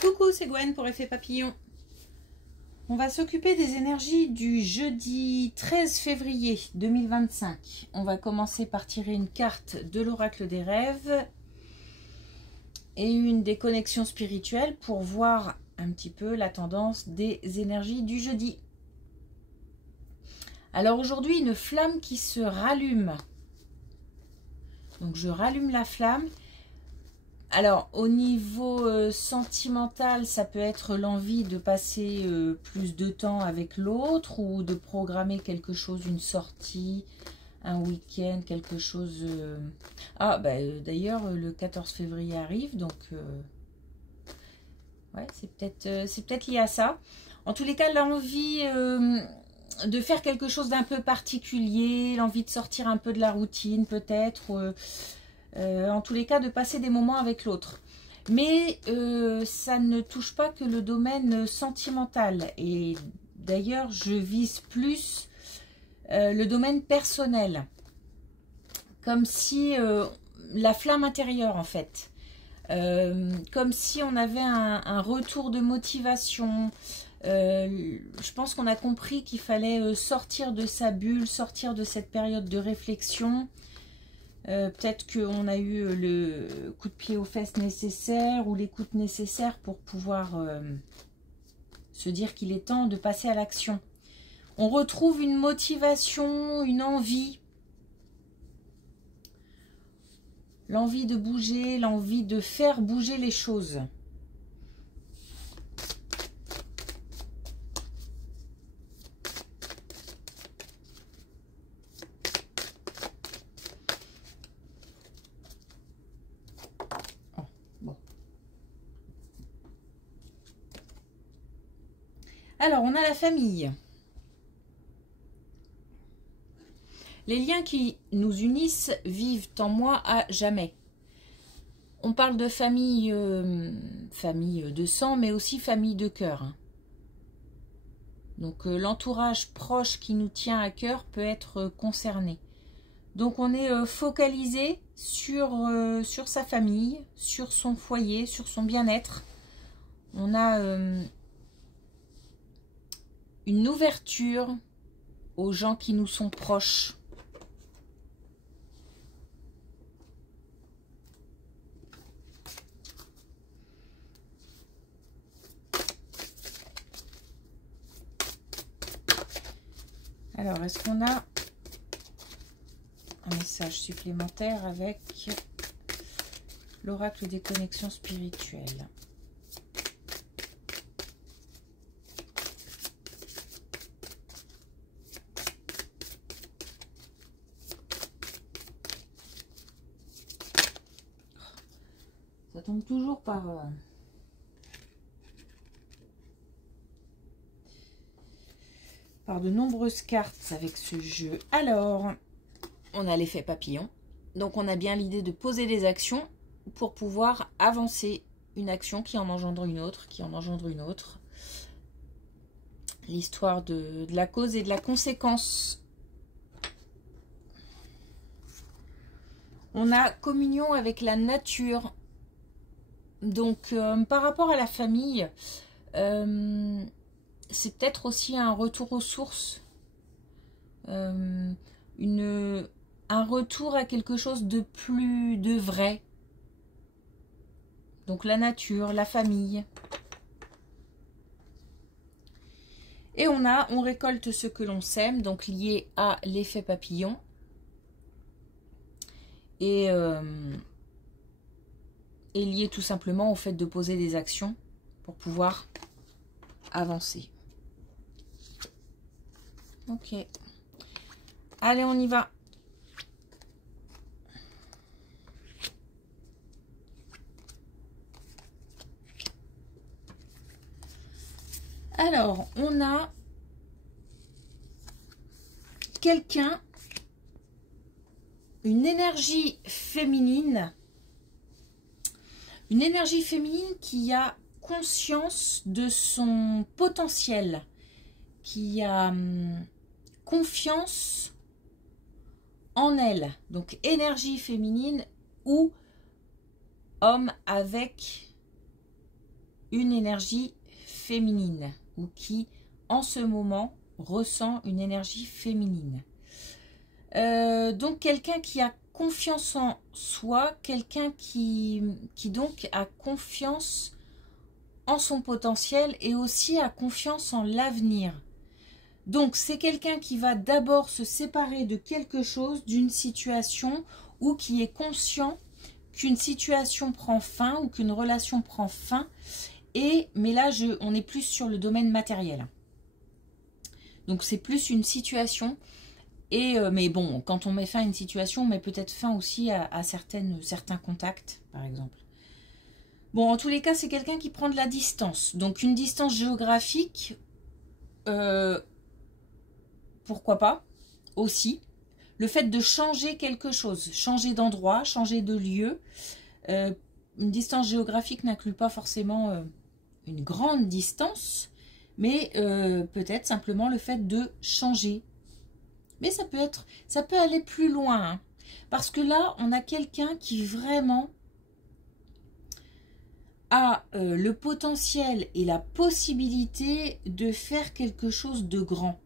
Coucou, c'est Gwen pour Effet Papillon. On va s'occuper des énergies du jeudi 13 février 2025. On va commencer par tirer une carte de l'oracle des rêves et une des connexions spirituelles pour voir un petit peu la tendance des énergies du jeudi. Alors aujourd'hui, une flamme qui se rallume. Donc je rallume la flamme. Alors, au niveau sentimental, ça peut être l'envie de passer plus de temps avec l'autre ou de programmer quelque chose, une sortie, un week-end, quelque chose. D'ailleurs, le 14 février arrive, donc ouais, c'est peut-être lié à ça. En tous les cas, l'envie de faire quelque chose d'un peu particulier, l'envie de sortir un peu de la routine, peut-être. En tous les cas, de passer des moments avec l'autre. Mais ça ne touche pas que le domaine sentimental. Et d'ailleurs, je vise plus le domaine personnel. Comme si la flamme intérieure, en fait. Comme si on avait un retour de motivation. Je pense qu'on a compris qu'il fallait sortir de sa bulle, sortir de cette période de réflexion. Peut-être qu'on a eu le coup de pied aux fesses nécessaire ou l'écoute nécessaire pour pouvoir se dire qu'il est temps de passer à l'action. On retrouve une motivation, une envie. L'envie de bouger, l'envie de faire bouger les choses. Alors, on a la famille. Les liens qui nous unissent vivent en moi à jamais. On parle de famille, famille de sang, mais aussi famille de cœur. Donc, l'entourage proche qui nous tient à cœur peut être concerné. Donc, on est focalisé sur sa famille, sur son foyer, sur son bien-être. On a une ouverture aux gens qui nous sont proches. Alors, est-ce qu'on a un message supplémentaire avec l'oracle des connexions spirituelles? Ça tombe toujours par de nombreuses cartes avec ce jeu. Alors, on a l'effet papillon. Donc, on a bien l'idée de poser des actions pour pouvoir avancer une action qui en engendre une autre, qui en engendre une autre. L'histoire de la cause et de la conséquence. On a communion avec la nature. Donc, par rapport à la famille, c'est peut-être aussi un retour aux sources, un retour à quelque chose de vrai. Donc la nature, la famille. Et on récolte ce que l'on sème, donc lié à l'effet papillon. Et lié tout simplement au fait de poser des actions pour pouvoir avancer. Ok. Allez, on y va. Alors, on a quelqu'un, une énergie féminine qui a conscience de son potentiel, qui a confiance en elle. Donc énergie féminine ou homme avec une énergie féminine ou qui, en ce moment, ressent une énergie féminine. Donc, quelqu'un qui a confiance en soi, quelqu'un qui donc a confiance en son potentiel et aussi a confiance en l'avenir. Donc, c'est quelqu'un qui va d'abord se séparer de quelque chose, d'une situation, ou qui est conscient qu'une situation prend fin ou qu'une relation prend fin. Mais là, on est plus sur le domaine matériel. Donc, c'est plus une situation. Mais bon, quand on met fin à une situation, on met peut-être fin aussi à certains contacts, par exemple. Bon, en tous les cas, c'est quelqu'un qui prend de la distance. Donc, une distance géographique, pourquoi pas, aussi. Le fait de changer quelque chose, changer d'endroit, changer de lieu. Une distance géographique n'inclut pas forcément une grande distance, mais peut-être simplement le fait de changer. Mais ça peut aller plus loin, hein, parce que là, on a quelqu'un qui vraiment a le potentiel et la possibilité de faire quelque chose de grand.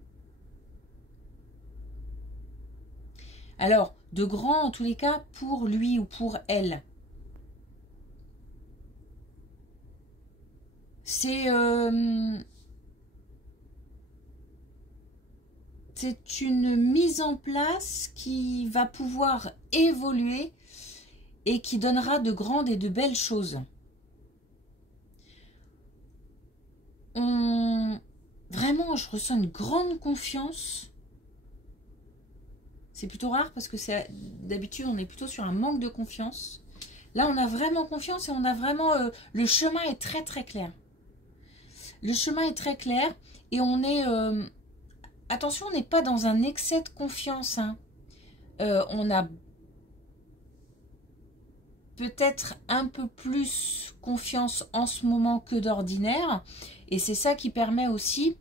Alors, de grand en tous les cas pour lui ou pour elle. C'est une mise en place qui va pouvoir évoluer et qui donnera de grandes et de belles choses. Vraiment, je ressens une grande confiance. C'est plutôt rare parce que d'habitude, on est plutôt sur un manque de confiance. Là, on a vraiment confiance et on a vraiment... le chemin est très très clair. Le chemin est très clair et on est... attention, on n'est pas dans un excès de confiance. Hein. On a peut-être un peu plus confiance en ce moment que d'ordinaire. Et c'est ça qui permet aussi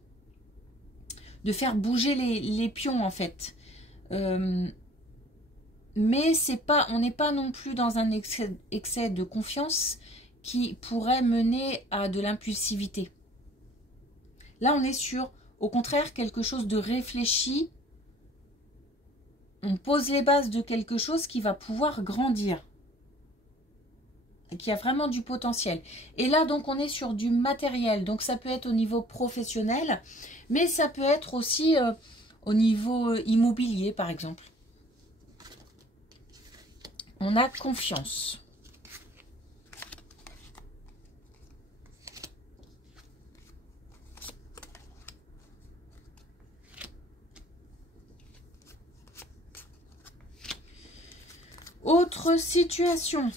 de faire bouger les pions, en fait. Mais on n'est pas non plus dans un excès de confiance qui pourrait mener à de l'impulsivité. Là, on est sur, au contraire, quelque chose de réfléchi. On pose les bases de quelque chose qui va pouvoir grandir. Et qui a vraiment du potentiel. Et là, donc, on est sur du matériel. Donc, ça peut être au niveau professionnel, mais ça peut être aussi au niveau immobilier, par exemple. On a confiance. Autre situation.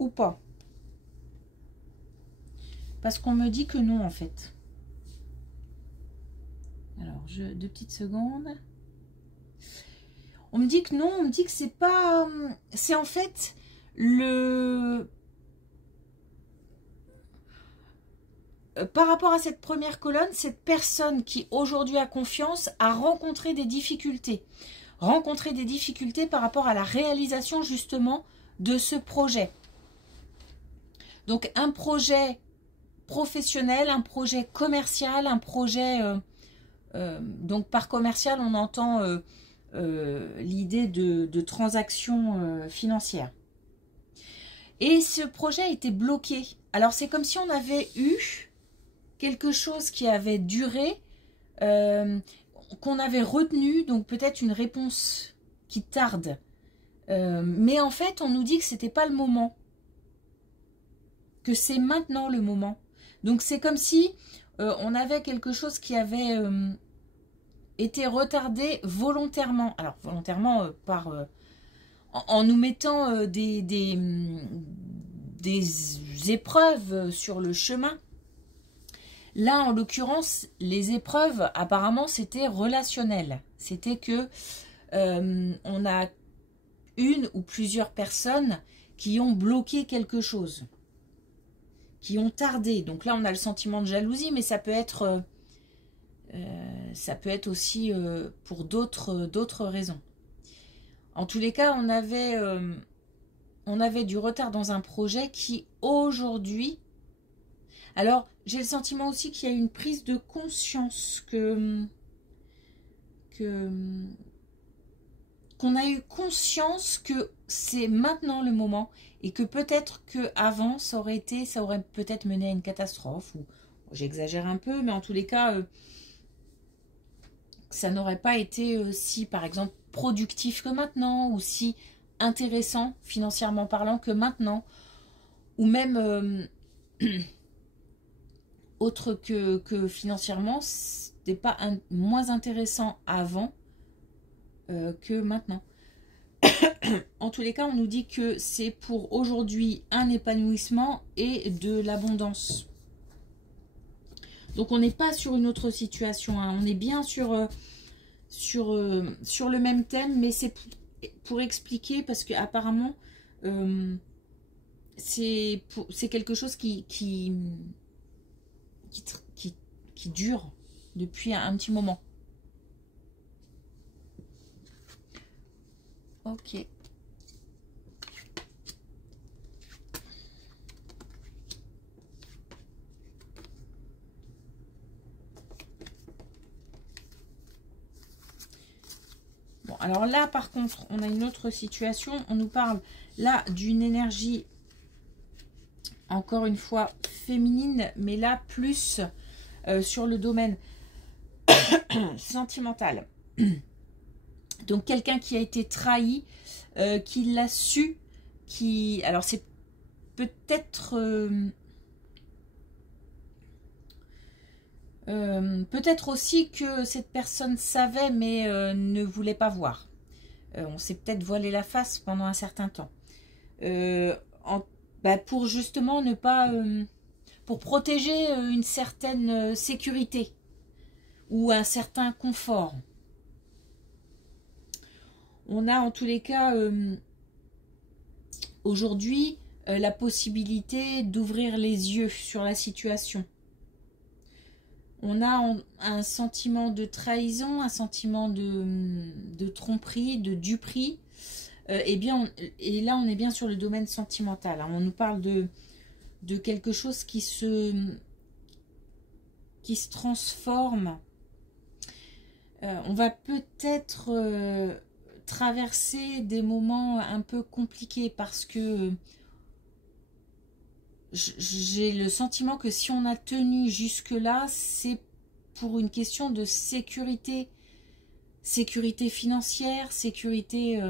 Ou pas. Parce qu'on me dit que non, en fait. Alors, 2 petites secondes. On me dit que non, on me dit que c'est pas... C'est en fait le... Par rapport à cette première colonne, cette personne qui aujourd'hui a confiance a rencontré des difficultés. Rencontré des difficultés par rapport à la réalisation justement de ce projet. Donc un projet professionnel, un projet commercial, un projet... donc par commercial, on entend l'idée de transactions financières. Et ce projet a été bloqué. Alors c'est comme si on avait eu quelque chose qui avait duré, qu'on avait retenu, donc peut-être une réponse qui tarde. Mais en fait, on nous dit que c'était pas le moment. Que c'est maintenant le moment. Donc c'est comme si on avait quelque chose qui avait été retardé volontairement. Alors volontairement en nous mettant des épreuves sur le chemin. Là, en l'occurrence, les épreuves, apparemment, c'était relationnel. C'était que on a une ou plusieurs personnes qui ont bloqué quelque chose. qui ont tardé. Donc là, on a le sentiment de jalousie, mais ça peut être aussi pour d'autres raisons. En tous les cas, on avait du retard dans un projet qui, aujourd'hui... Alors, j'ai le sentiment aussi qu'il y a une prise de conscience qu'on a eu conscience que c'est maintenant le moment et que peut-être qu'avant, ça aurait peut-être mené à une catastrophe, ou j'exagère un peu, mais en tous les cas, ça n'aurait pas été si, par exemple, productif que maintenant, ou si intéressant, financièrement parlant, que maintenant, ou même autre que financièrement, c'était pas moins intéressant avant que maintenant. En tous les cas, on nous dit que c'est pour aujourd'hui un épanouissement et de l'abondance. Donc on n'est pas sur une autre situation, hein. On est bien sur le même thème, mais c'est pour expliquer, parce que apparemment c'est quelque chose qui dure depuis un petit moment. Ok. Bon, alors là, par contre, on a une autre situation. On nous parle là d'une énergie, encore une fois, féminine, mais là, plus sur le domaine sentimental. Donc, quelqu'un qui a été trahi, qui l'a su, alors, c'est peut-être... peut-être aussi que cette personne savait mais ne voulait pas voir. On s'est peut-être voilé la face pendant un certain temps. Pour justement ne pas... pour protéger une certaine sécurité ou un certain confort. On a en tous les cas aujourd'hui la possibilité d'ouvrir les yeux sur la situation. On a un sentiment de trahison, un sentiment de tromperie, de duperie. Et là, on est bien sur le domaine sentimental. On nous parle de quelque chose qui se transforme. On va peut-être traverser des moments un peu compliqués parce que j'ai le sentiment que si on a tenu jusque-là, c'est pour une question de sécurité. Sécurité financière, sécurité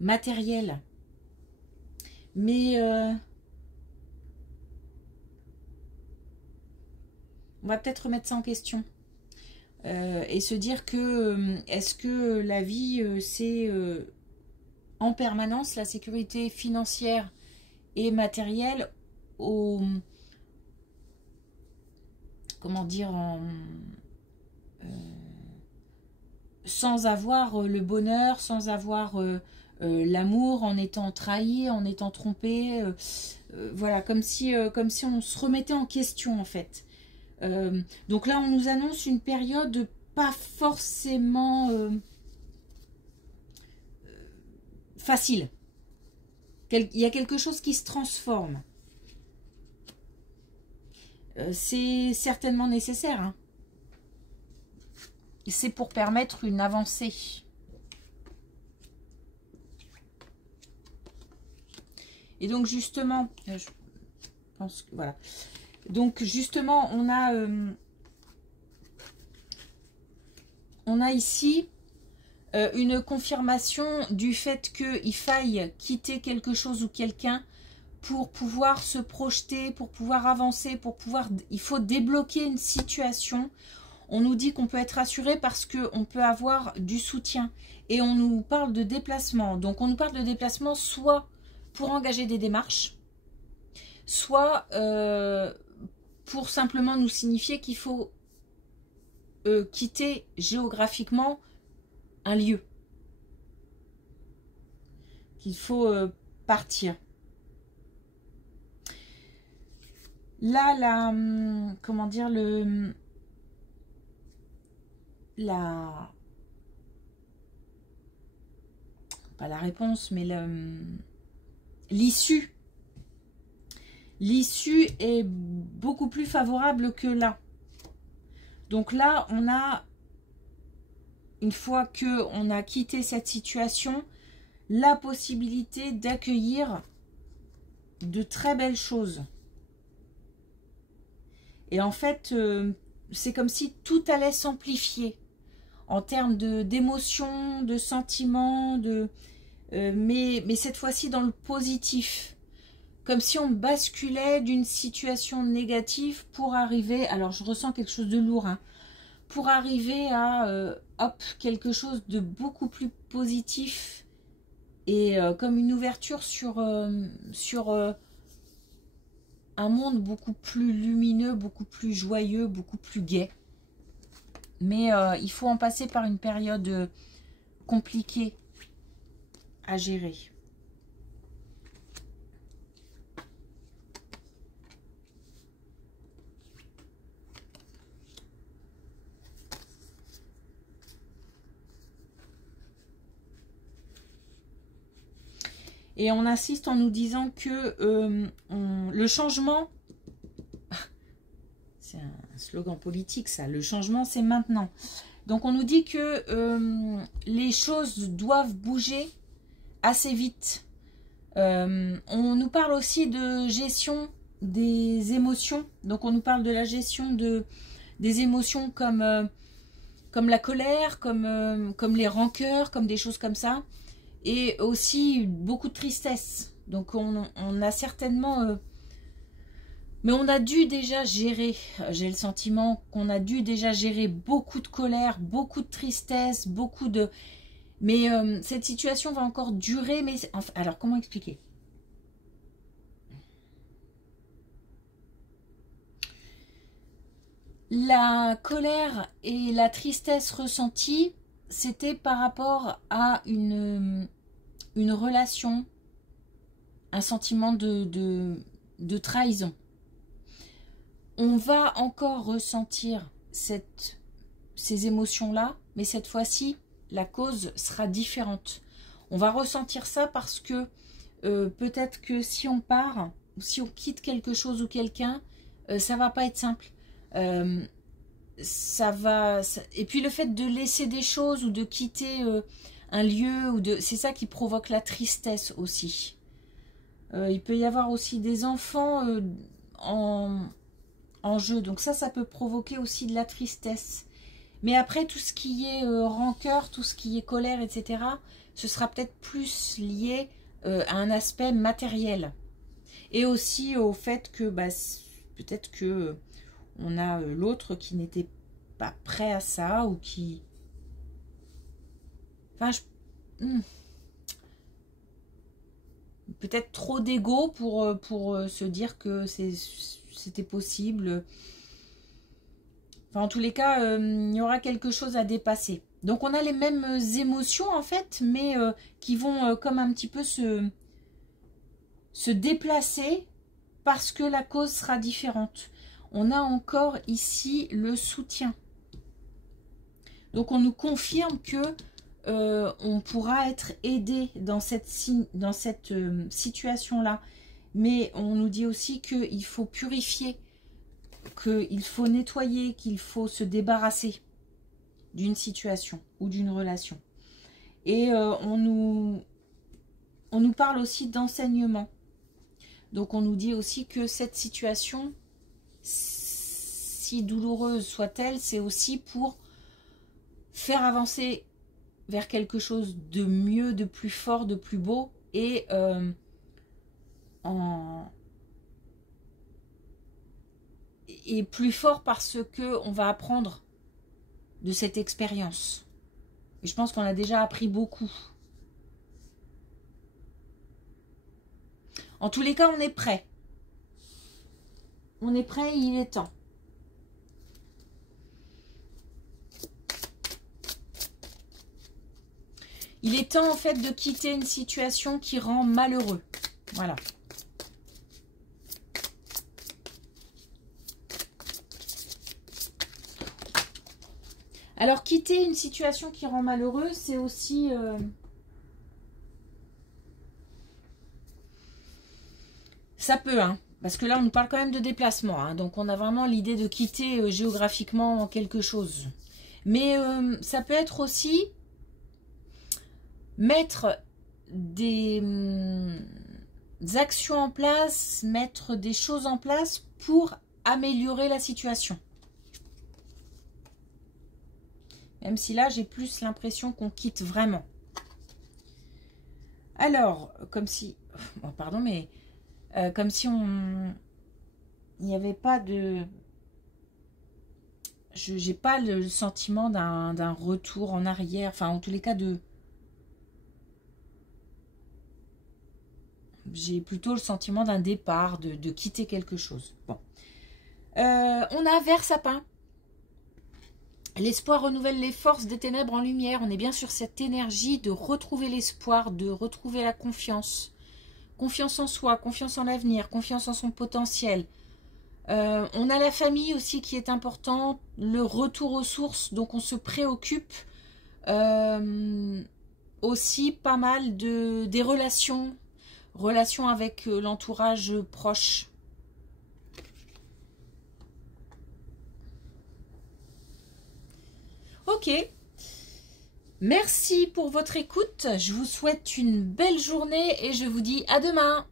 matérielle. Mais on va peut-être remettre ça en question. Et se dire que est-ce que la vie, c'est en permanence la sécurité financière et matériel comment dire, sans avoir le bonheur, sans avoir l'amour, en étant trahi, en étant trompé, voilà, comme si on se remettait en question en fait. Donc là on nous annonce une période pas forcément facile. Il y a quelque chose qui se transforme. C'est certainement nécessaire. Hein. C'est pour permettre une avancée. Et donc justement, je pense que voilà. Donc justement, on a ici une confirmation du fait qu'il faille quitter quelque chose ou quelqu'un pour pouvoir se projeter, pour pouvoir avancer, il faut débloquer une situation. On nous dit qu'on peut être rassuré parce qu'on peut avoir du soutien. Et on nous parle de déplacement. Donc on nous parle de déplacement soit pour engager des démarches, soit pour simplement nous signifier qu'il faut quitter géographiquement un lieu. Qu'il faut partir. Là, comment dire, pas la réponse, mais l'issue. L'issue est beaucoup plus favorable que là. Donc là, on a, une fois que on a quitté cette situation, la possibilité d'accueillir de très belles choses. Et en fait, c'est comme si tout allait s'amplifier en termes d'émotions, de sentiments, mais cette fois-ci dans le positif. Comme si on basculait d'une situation négative pour arriver, alors je ressens quelque chose de lourd, hein, pour arriver à hop, quelque chose de beaucoup plus positif et comme une ouverture sur un monde beaucoup plus lumineux, beaucoup plus joyeux, beaucoup plus gai. Mais il faut en passer par une période compliquée à gérer. Et on insiste en nous disant que le changement, c'est un slogan politique ça, le changement c'est maintenant. Donc on nous dit que les choses doivent bouger assez vite. On nous parle aussi de gestion des émotions. Donc on nous parle de la gestion des émotions comme la colère, comme les rancœurs, comme des choses comme ça. Et aussi beaucoup de tristesse. Donc on a certainement... mais on a dû déjà gérer, j'ai le sentiment qu'on a dû déjà gérer beaucoup de colère, beaucoup de tristesse, beaucoup de... Mais cette situation va encore durer. Mais enfin, alors comment expliquer? La colère et la tristesse ressentie, c'était par rapport à une relation, un sentiment de trahison. On va encore ressentir ces émotions-là, mais cette fois-ci, la cause sera différente. On va ressentir ça parce que peut-être que si on part, ou si on quitte quelque chose ou quelqu'un, ça va pas être simple. Et puis le fait de laisser des choses ou de quitter un lieu, c'est ça qui provoque la tristesse aussi. Il peut y avoir aussi des enfants en jeu, donc ça peut provoquer aussi de la tristesse. Mais après, tout ce qui est rancœur, tout ce qui est colère, etc., ce sera peut-être plus lié à un aspect matériel. Et aussi au fait que peut-être que on a l'autre qui n'était pas prêt à ça ou qui... Enfin, peut-être trop d'ego pour se dire que c'était possible. Enfin, en tous les cas, il y aura quelque chose à dépasser. Donc, on a les mêmes émotions, en fait, mais qui vont comme un petit peu se déplacer parce que la cause sera différente. On a encore ici le soutien. Donc, on nous confirme que on pourra être aidé dans cette situation-là. Mais on nous dit aussi qu'il faut purifier, qu'il faut nettoyer, qu'il faut se débarrasser d'une situation ou d'une relation. Et on nous parle aussi d'enseignement. Donc on nous dit aussi que cette situation, si douloureuse soit-elle, c'est aussi pour faire avancer vers quelque chose de mieux, de plus fort, de plus beau, et plus fort parce que on va apprendre de cette expérience. Et je pense qu'on a déjà appris beaucoup. En tous les cas, on est prêt. On est prêt, il est temps. Il est temps en fait de quitter une situation qui rend malheureux. Voilà. Alors, quitter une situation qui rend malheureux, c'est aussi... ça peut, hein. Parce que là, on nous parle quand même de déplacement. Hein, donc, on a vraiment l'idée de quitter géographiquement quelque chose. Mais ça peut être aussi mettre des actions en place, mettre des choses en place pour améliorer la situation. Même si là, j'ai plus l'impression qu'on quitte vraiment. Alors, comme si... Bon, pardon, mais... comme si on... Il n'y avait pas de... J'ai pas le sentiment d'un retour en arrière. Enfin, en tous les cas, de... J'ai plutôt le sentiment d'un départ, de quitter quelque chose. Bon. On a Vert Sapin. L'espoir renouvelle les forces des ténèbres en lumière. On est bien sur cette énergie de retrouver l'espoir, de retrouver la confiance. Confiance en soi, confiance en l'avenir, confiance en son potentiel. On a la famille aussi qui est importante, le retour aux sources, donc on se préoccupe aussi pas mal des relations avec l'entourage proche. Ok, merci pour votre écoute, je vous souhaite une belle journée et je vous dis à demain.